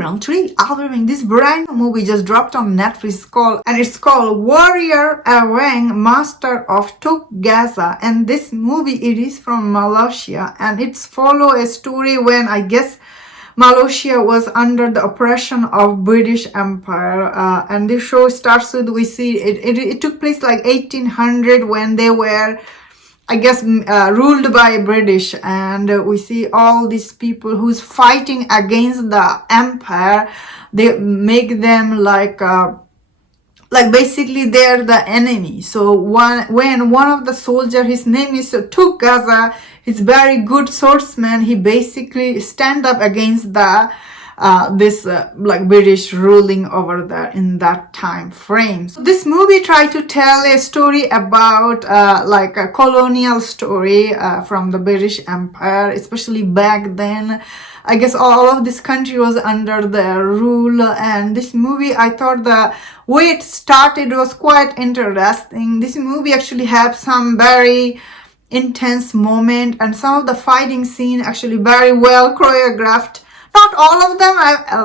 everyone, today I'll be reviewing this brand new movie just dropped on Netflix it's called Warrior Awang, Master of Gajah. And this movie, it is from Malaysia, and it's follow a story when I guess Malaysia was under the oppression of British Empire, and this show starts with, we see it took place like 1800 when they were, I guess, ruled by British, and we see all these people who's fighting against the empire. They make them like basically they're the enemy. So when one of the soldier, his name is Gajah, he's very good swordsman. He basically stand up against the like British ruling over there in that time frame. So this movie tried to tell a story about like a colonial story from the British Empire, especially back then. I guess all of this country was under their rule, and this movie, I thought the way it started was quite interesting. This movie actually had some very intense moment, and some of the fighting scene actually very well choreographed. Not all of them,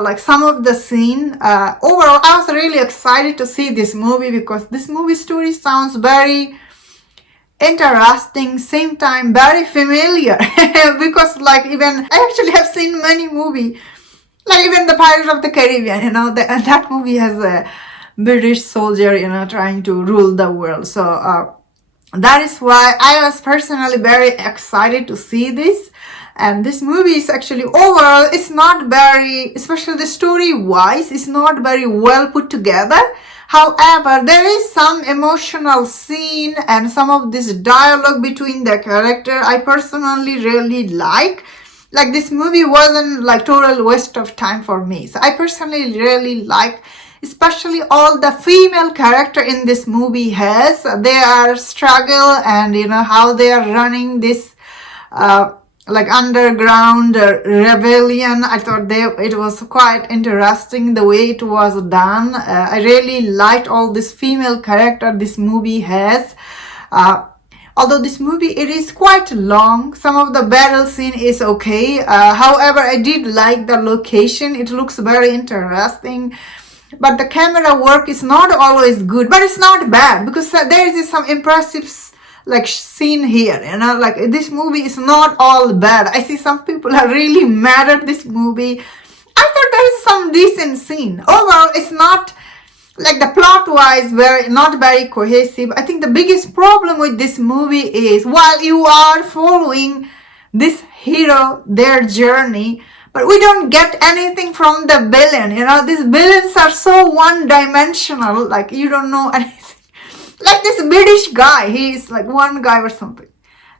like some of the scene. Overall, I was really excited to see this movie because this movie story sounds very interesting, same time very familiar. Because like even, I actually have seen many movies, like even the Pirates of the Caribbean, you know, that movie has a British soldier, you know, trying to rule the world. So that is why I was personally very excited to see this. And this movie is actually overall, it's not very, especially the story wise, it's not very well put together. However, there is some emotional scene and some of this dialogue between the character I personally really like. Like this movie wasn't like total waste of time for me. So I personally really like, especially all the female character in this movie has their struggle, and you know how they are running this like underground rebellion. I thought it was quite interesting the way it was done. I really liked all this female character this movie has. Although this movie, it is quite long. Some of the battle scene is okay. However, I did like the location. It looks very interesting. But the camera work is not always good, but it's not bad because there is some impressive like scene here, you know, like this movie is not all bad. I see some people are really mad at this movie. I thought there is some decent scene. Overall, it's not like the plot wise not very cohesive. I think the biggest problem with this movie is while you are following this hero, their journey, but we don't get anything from the villain. You know, these villains are so one-dimensional, like you don't know anything. Like this British guy, he is like one guy or something.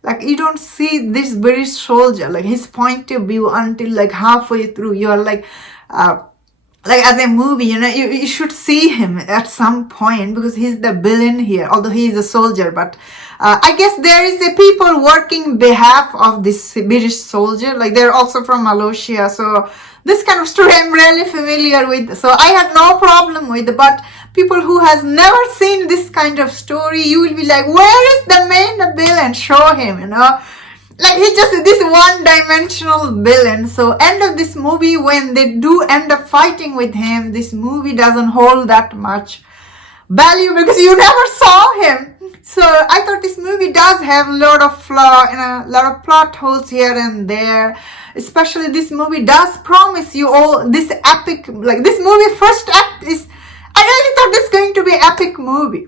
Like you don't see this British soldier, like his point of view until like halfway through. You're like as a movie, you know, you should see him at some point because he's the villain here, although he is a soldier. But I guess there is a people working behalf of this British soldier, like they're also from Malaysia. So this kind of story I'm really familiar with, so I had no problem with it. But people who has never seen this kind of story, you will be like, where is the main villain? Show him, you know, like he's just this one-dimensional villain. So end of this movie, when they do end up fighting with him, this movie doesn't hold that much value because you never saw him. So I thought this movie does have a lot of flaw and a lot of plot holes here and there. Especially this movie does promise you all this epic, like this movie first act is, I really thought this is going to be an epic movie.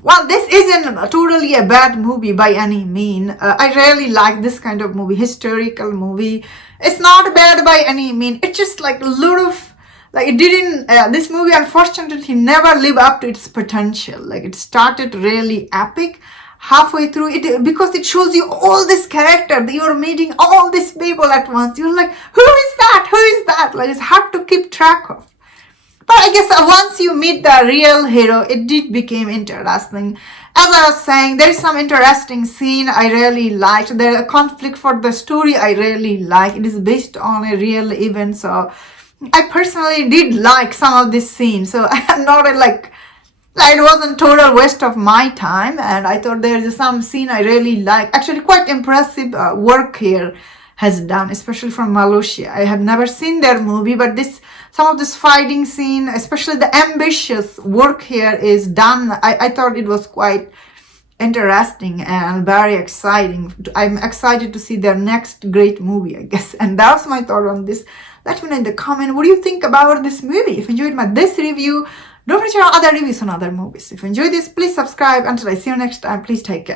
Well, this isn't totally a bad movie by any mean. I really like this kind of movie, historical movie. It's not bad by any mean. It's just like a lot of, like it didn't, this movie unfortunately never lived up to its potential. Like it started really epic. Halfway through it, because it shows you all this character, you're meeting all these people at once. You're like, who is that? Who is that? Like it's hard to keep track of. But I guess once you meet the real hero, it did become interesting. As I was saying, there is some interesting scene I really liked. There is a conflict for the story I really like. It is based on a real event, so I personally did like some of this scene. So I'm not like it wasn't total waste of my time, and I thought there is some scene I really like. Actually, quite impressive work here. has done, especially from Malaysia. I have never seen their movie, but some of this fighting scene, especially the ambitious work here is done. I thought it was quite interesting and very exciting. I'm excited to see their next great movie, I guess. And that's my thought on this. Let me know in the comment, what do you think about this movie? If you enjoyed this review, don't forget to check out other reviews on other movies. If you enjoyed this, please subscribe. Until I see you next time, please take care.